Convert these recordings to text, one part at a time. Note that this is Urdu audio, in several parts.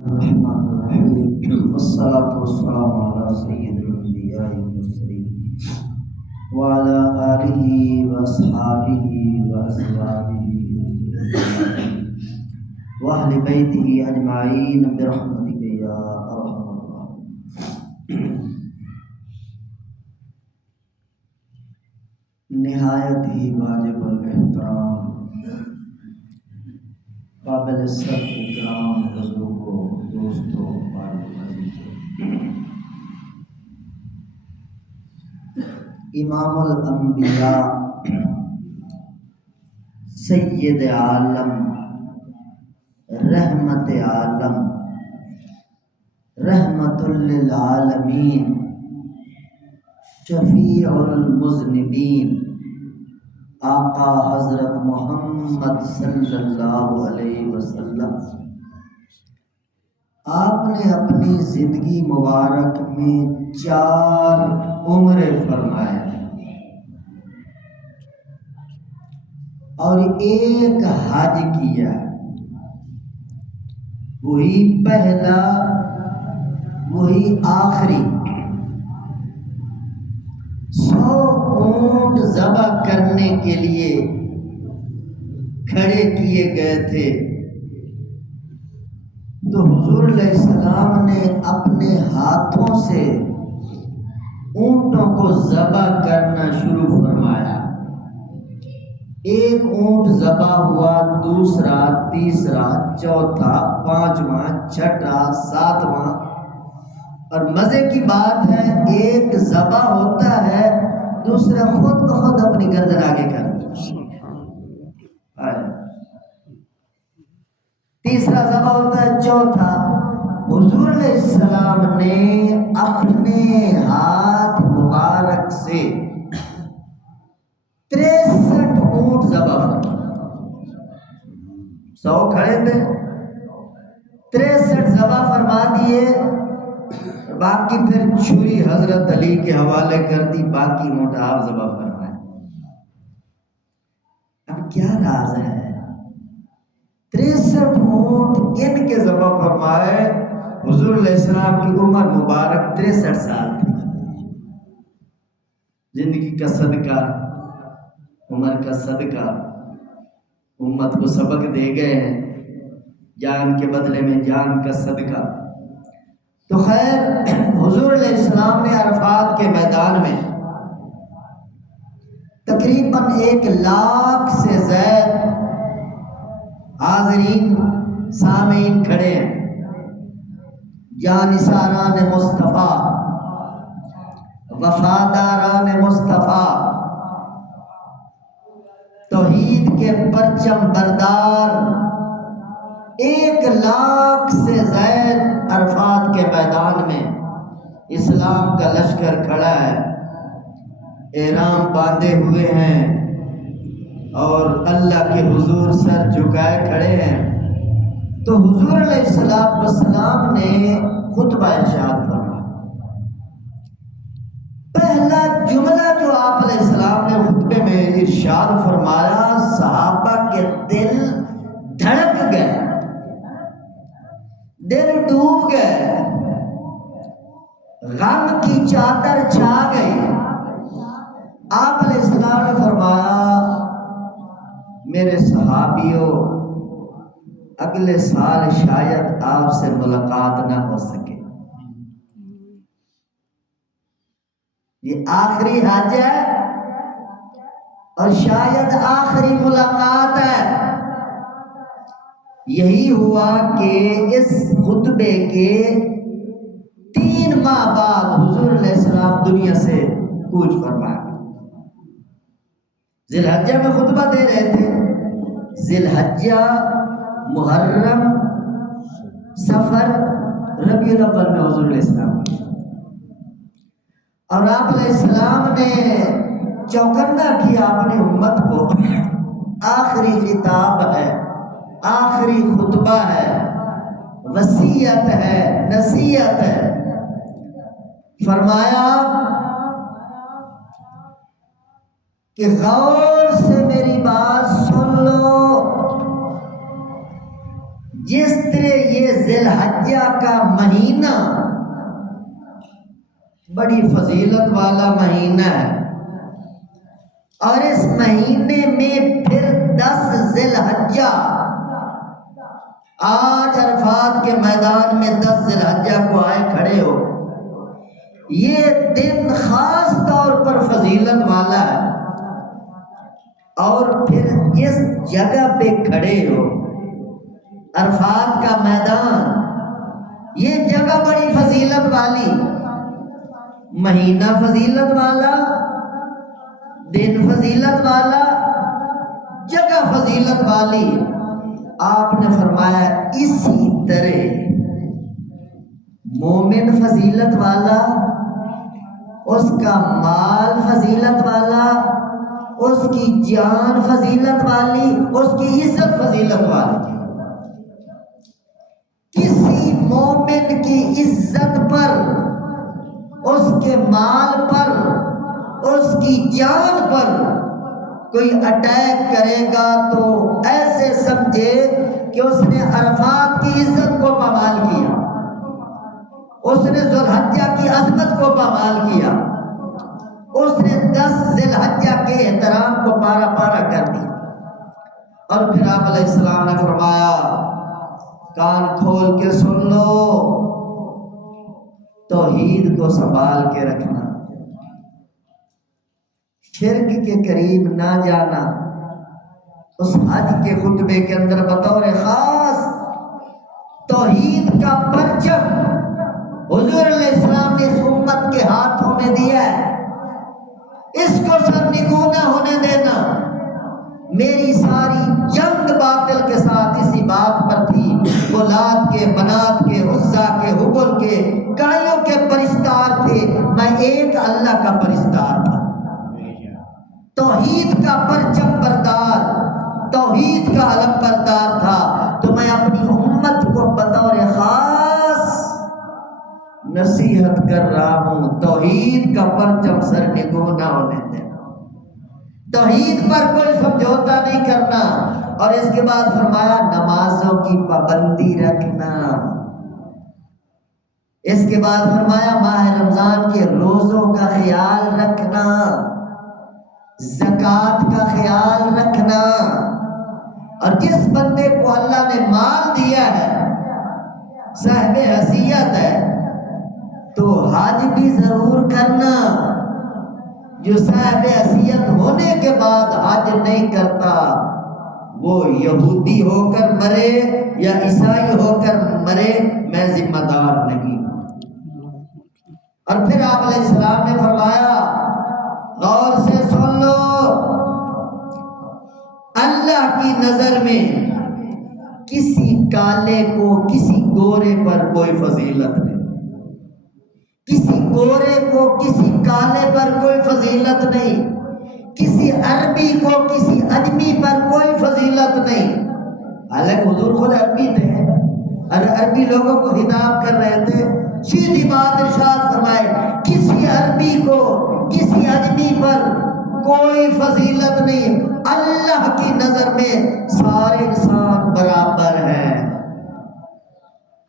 الرحمن الرحيم والصلاة والسلام على سيد الأنبياء والمرسلين وعلى آله وأصحابه وأزواجه وأهل بيته أجمعين برحمتك يا أرحم الراحمين۔ نہایت ہی واجب الاحترام قابل سب اکرام بزرگوں، دوستوں، امام الانبیاء سید عالم رحمت عالم رحمت للعالمین شفیع المذنبین آقا حضرت محمد صلی اللہ علیہ وسلم، آپ نے اپنی زندگی مبارک میں 4 عمریں فرمائے اور 1 حج کیا، وہی پہلا وہی آخری۔ 100 اونٹ ذبح کرنے کے لیے کھڑے کیے گئے تھے تو حضور علیہ السلام نے اپنے ہاتھوں سے اونٹوں کو ذبح کرنا شروع فرمایا۔ 1 اونٹ ذبح ہوا، دوسرا، تیسرا، چوتھا، 5واں، 6واں، 7واں، اور مزے کی بات ہے 1 ذبح ہوتا ہے، دوسرا خود بخود اپنی گردن آگے کر تیسرا ذبح ہوتا ہے، چوتھا۔ حضور علیہ السلام نے اپنے ہاتھ مبارک سے 63 اونٹ ذبح فرمائے۔ 100 کھڑے تھے، 63 ذبح فرما دیے، باقی پھر چھری حضرت علی کے حوالے کر دی، باقی اونٹ آپ ذبح فرمائے۔ اب کیا راز ہے؟ 63 اونٹ ان کے ذبح فرمائے۔ حضور علیہ السلام کی عمر مبارک 63 سال تھی۔ زندگی کا صدقہ، عمر کا صدقہ، امت کو سبق دے گئے ہیں، جان کے بدلے میں جان کا صدقہ۔ تو خیر، حضور علیہ السلام نے عرفات کے میدان میں تقریباً 1 لاکھ سے زائد حاضرین سامعین کھڑے ہیں، جانثاران مصطفیٰ، وفاداران مصطفیٰ، توحید کے پرچم بردار 1 لاکھ سے زائد عرفات کے میدان میں اسلام کا لشکر کھڑا ہے، احرام باندھے ہوئے ہیں اور اللہ کے حضور سر جھکائے کھڑے ہیں۔ تو حضور علیہ السلام نے خطبہ ارشاد فرمایا۔ پہلا جملہ جو آپ علیہ السلام نے خطبے میں ارشاد فرمایا، صحابہ کے دل دھڑک گئے، دل ڈوب گئے، غم کی چادر چھا گئی۔ آپ علیہ السلام نے فرمایا، میرے صحابیوں، اگلے سال شاید آپ سے ملاقات نہ ہو سکے، یہ آخری حج ہے اور شاید آخری ملاقات ہے۔ یہی ہوا کہ اس خطبے کے 3 ماہ بعد حضور علیہ السلام دنیا سے کوچ فرمایا۔ ذی الحجہ میں خطبہ دے رہے تھے، ذی الحجہ، محرم، سفر، ربیع الاول میں حضور علیہ السلام کی، اور آپ علیہ السلام نے چوکنا کیا اپنی امت کو۔ آخری خطاب ہے، آخری خطبہ ہے، وصیت ہے، نصیحت ہے۔ فرمایا کہ غور سے میری بات سن لو، جس طرح یہ ذی الحجہ کا مہینہ بڑی فضیلت والا مہینہ ہے، اور اس مہینے میں پھر 10 ذی الحجہ، آج عرفات کے میدان میں 10 ذی الحجہ کو آئے کھڑے ہو، یہ دن خاص طور پر فضیلت والا ہے، اور پھر جس جگہ پہ کھڑے ہو عرفات کا میدان، یہ جگہ بڑی فضیلت والی، مہینہ فضیلت والا، دن فضیلت والا، جگہ فضیلت والی۔ آپ نے فرمایا اسی طرح مومن فضیلت والا، اس کا مال فضیلت والا، اس کی جان فضیلت والی، اس کی عزت فضیلت والی۔ کسی مومن کی عزت پر، اس کے مال پر، اس کی جان پر کوئی اٹیک کرے گا تو ایسے سمجھے کہ اس نے عرفات کی عزت کو پامال کیا، اس نے ذو الحجہ کی عظمت کو پامال کیا، اس نے 10 ذی الحجہ کے احترام کو پارا پارا کر دیا۔ اور پھر آپ علیہ السلام نے فرمایا کان کھول کے سن لو، توحید کو سنبھال کے رکھنا، شرک کے قریب نہ جانا۔ اس حج کے خطبے کے اندر بطور خاص توحید کا پرچم حضور علیہ السلام نے اس امت کے ہاتھوں میں دیا ہے، اس کو سرنگوں نہ ہونے دینا۔ میری ساری جنگ باطل کے ساتھ اسی بات پر تھی، وہ لات کے، منات کے، عزا کے، حبل کے، گائیوں کے پرستار تھے، میں ایک اللہ کا پرستار تھا، توحید کا پرچم بردار، توحید کا علم بردار تھا۔ تو میں اپنی امت کو بطور خاص نصیحت کر رہا ہوں، توحید کا پرچم سر نگو نہ ہونے دینا، توحید پر کوئی سمجھوتا نہیں کرنا۔ اور اس کے بعد فرمایا نمازوں کی پابندی رکھنا، اس کے بعد فرمایا ماہ رمضان کے روزوں کا خیال رکھنا، زکوٰۃ کا خیال رکھنا۔ اور جس بندے کو اللہ نے مال دیا ہے، صاحب حیثیت ہے، تو حج بھی ضرور کرنا۔ جو صاحب حیثیت ہونے کے بعد حج نہیں کرتا، وہ یہودی ہو کر مرے یا عیسائی ہو کر مرے، میں ذمہ دار نہیں۔ اور پھر آپ علیہ السلام نے فرمایا غور سے سن لو، اللہ کی نظر میں کسی کالے کو کسی گورے پر کوئی فضیلت نہیں، کسی گورے کو کسی کالے پر کوئی فضیلت نہیں، کسی عربی کو کسی اجمی پر کوئی فضیلت نہیں۔ حالانکہ حضور خود عربی تھے اور عربی لوگوں کو خطاب کر رہے تھے، سیدھی بات ارشاد فرمائے کسی عربی کو کسی اجمی پر کوئی فضیلت نہیں۔ اللہ کی نظر میں سارے انسان برابر ہیں،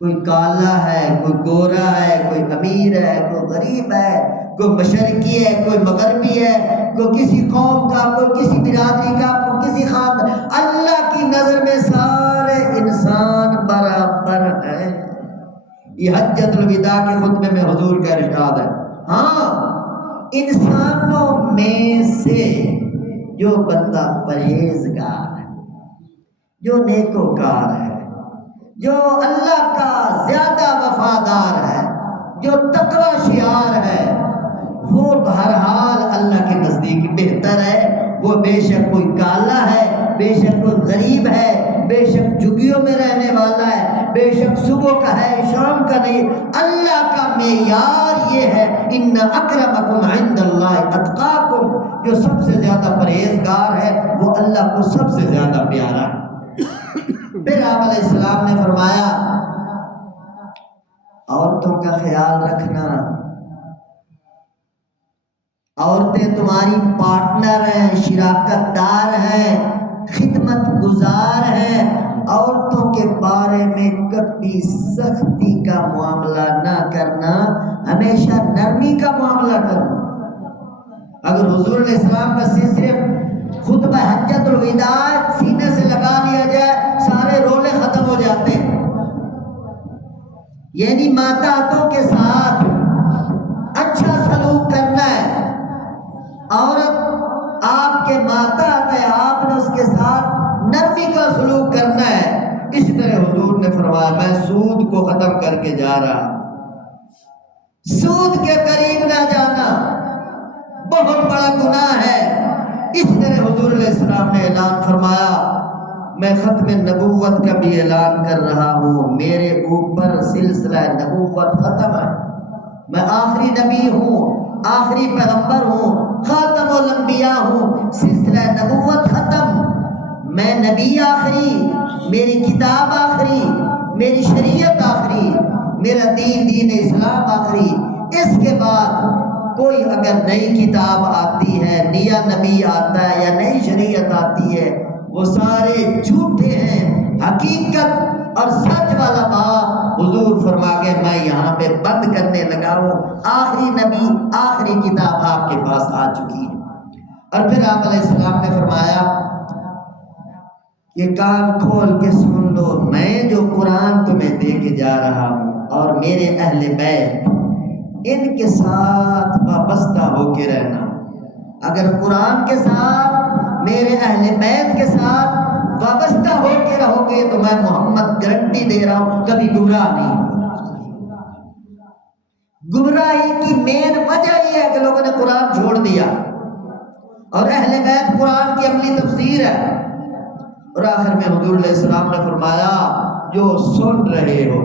کوئی کالا ہے، کوئی گورا ہے، کوئی امیر ہے، کوئی غریب ہے، کوئی مشرقی ہے، کوئی مغربی ہے، کوئی کسی قوم کا، کوئی کسی برادری کا، کوئی کسی خاندان۔ اللہ کی نظر میں سارے انسان برابر ہیں۔ یہ حجۃ الوداع کے خطبے میں حضور کا ارشاد ہے۔ ہاں، انسانوں میں سے جو بندہ پرہیزگار ہے، جو نیکوکار ہے، جو اللہ کا زیادہ وفادار ہے، جو تقوی شعار ہے، وہ بہرحال اللہ کے نزدیک بہتر ہے۔ وہ بے شک کوئی کالا ہے، بے شک کوئی غریب ہے، بے شک جھگیوں میں رہنے والا ہے، بے شک صبح کا ہے شام کا نہیں۔ اللہ کا معیار یہ ہے ان اکرمکم عند اللہ اتقاکم، جو سب سے زیادہ پرہیزگار ہے وہ اللہ کو سب سے زیادہ پیارا ہے۔ پھر آپ علیہ السلام نے فرمایا عورتوں کا خیال رکھنا، عورتیں تمہاری پارٹنر ہیں، شراکت دار ہیں، خدمت گزار ہیں، عورتوں کے بارے میں کبھی سختی کا معاملہ نہ کرنا، ہمیشہ نرمی کا معاملہ کرنا۔ اگر حضور علیہ السلام کا صرف خطبہ حجۃ الوداع سینے سے لگا لیا جائے، سارے رولے ختم ہو جاتے ہیں۔ یعنی ماتحتوں کے ساتھ اچھا سلوک کرنا ہے۔ عورت آپ کے ماتحت ہے، آپ نے اس کے ساتھ نرمی کا سلوک کرنا ہے۔ اس طرح حضور نے فرمایا میں سود کو ختم کر کے جا رہا، سود کے قریب نہ جانا بہت بڑا گناہ ہے۔ اس طرح حضور علیہ السلام نے اعلان فرمایا میں ختم نبوت کا بھی اعلان کر رہا ہوں، میرے اوپر سلسلہ نبوت ختم ہے، میں آخری نبی ہوں، آخری پیغمبر ہوں، خاتم الانبیاء ہوں، سلسلہ نبوت ختم، میں نبی آخری، میری کتاب آخری، میری شریعت آخری، میرا دین اسلام آخری۔ اس کے بعد کوئی اگر نئی کتاب آتی ہے، نیا نبی آتا ہے یا نئی شریعت آتی ہے، وہ سارے جھوٹے ہیں۔ حقیقت اور سچ والا بات حضور فرما کے میں یہاں پہ بند کرنے لگا ہوں، آخری نبی آخری کتاب آپ کے پاس آ چکی ہے۔ اور پھر آپ علیہ السلام نے فرمایا یہ کان کھول کے سن لو، میں جو قرآن تمہیں دے کے جا رہا ہوں اور میرے اہل بیت، ان کے ساتھ وابستہ ہو کے رہنا۔ اگر قرآن کے ساتھ میرے اہل بیت کے ساتھ وابستہ ہو کے رہو گے تو میں محمد گارنٹی دے رہا ہوں کبھی گمراہ نہیں ہوں۔ گمراہی کی مین وجہ یہ ہے کہ لوگوں نے قرآن چھوڑ دیا، اور اہل بیت قرآن کی عملی تفسیر ہے۔ اور آخر میں حضور علیہ السلام نے فرمایا جو سن رہے ہو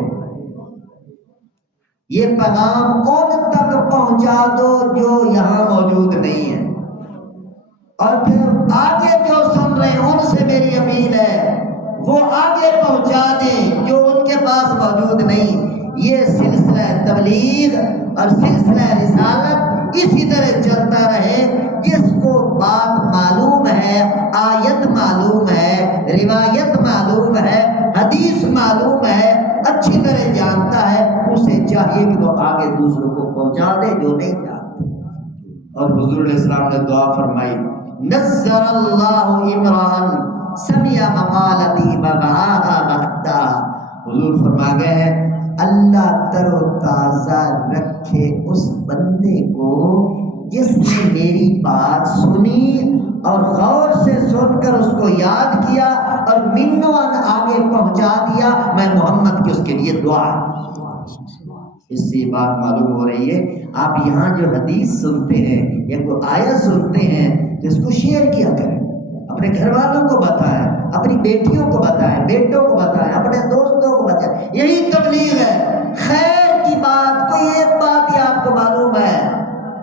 یہ پیغام ان تک پہنچا دو جو یہاں موجود نہیں ہے، اور پھر آگے جو سن رہے ہیں ان سے میری اپیل ہے وہ آگے پہنچا دیں جو ان کے پاس موجود نہیں۔ یہ سلسلہ تبلیغ اور سلسلہ رسالت اسی طرح چلتا رہے۔ جس کو بات معلوم ہے، آیت معلوم ہے، روایت معلوم ہے، حدیث معلوم ہے، اچھی طرح جانتا ہے، اسے چاہیے کہ وہ آگے دوسروں کو پہنچا دے جو نہیں جانتے۔ اور حضور علیہ السلام نے دعا فرمائی نذر اللہ عمران سمع مقالتی وبعاها وحدہ۔ حضور فرما گئے ہیں اللہ تر و تازہ رکھے اس بندے کو جس نے میری بات سنی اور غور سے سن کر اس کو یاد کیا اور منوان آگے پہنچا دیا، میں محمد کی اس کے لیے دعا۔ اس سے بات معلوم ہو رہی ہے آپ یہاں جو حدیث سنتے ہیں یا کوئی آیت سنتے ہیں تو اس کو شیئر کیا کریں، اپنے گھر والوں کو بتائیں، اپنی بیٹیوں کو بتائیں، بیٹوں کو بتائیں، اپنے دوستوں کو بتائیں۔ یہی تبلیغ ہے۔ خیر کی بات کوئی ایک بات ہی آپ کو معلوم ہے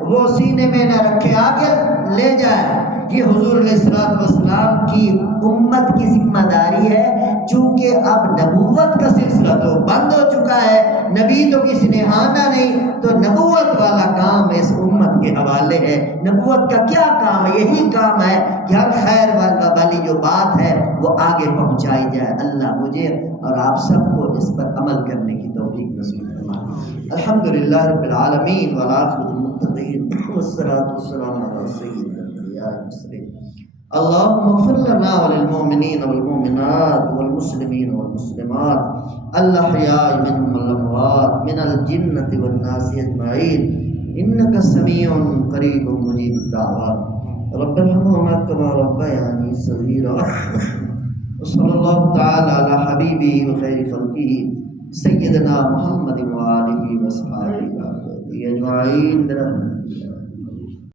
وہ سینے میں نہ رکھے، آگے لے جائے۔ یہ حضور علیہ السلام کی امت کی ذمہ داری ہے، چونکہ اب نبوت کا سلسلہ تو بند ہو چکا ہے، نبی تو کسی نے آنا نہیں، تو نبوت والا کام اس امت کے حوالے ہے۔ نبوت کا کیا کام ہے؟ یہی کام ہے کہ ہر خیر والی جو بات ہے وہ آگے پہنچائی جائے۔ اللہ مجھے اور آپ سب کو اس پر عمل کرنے کی توفیق نصیب فرمائے۔ الحمدللہ رب العالمین والعاقبۃ للمتقین والصلاۃ والسلام علی سید الانبیاء والمرسلین۔ اللهم اغفر لنا وللمؤمنین والمؤمنات والمسلمین والمسلمات الاحیاء منهم والاموات من الجنة والناس اجمعین انک سمیع قریب مجیب الدعوات۔ رب ارحمهما كما ربياني صغيرا۔ وصلی اللہ تعالی علی حبیبی وخیر خلقہ سیدنا محمد وآلہ وصحبہ اجمعین۔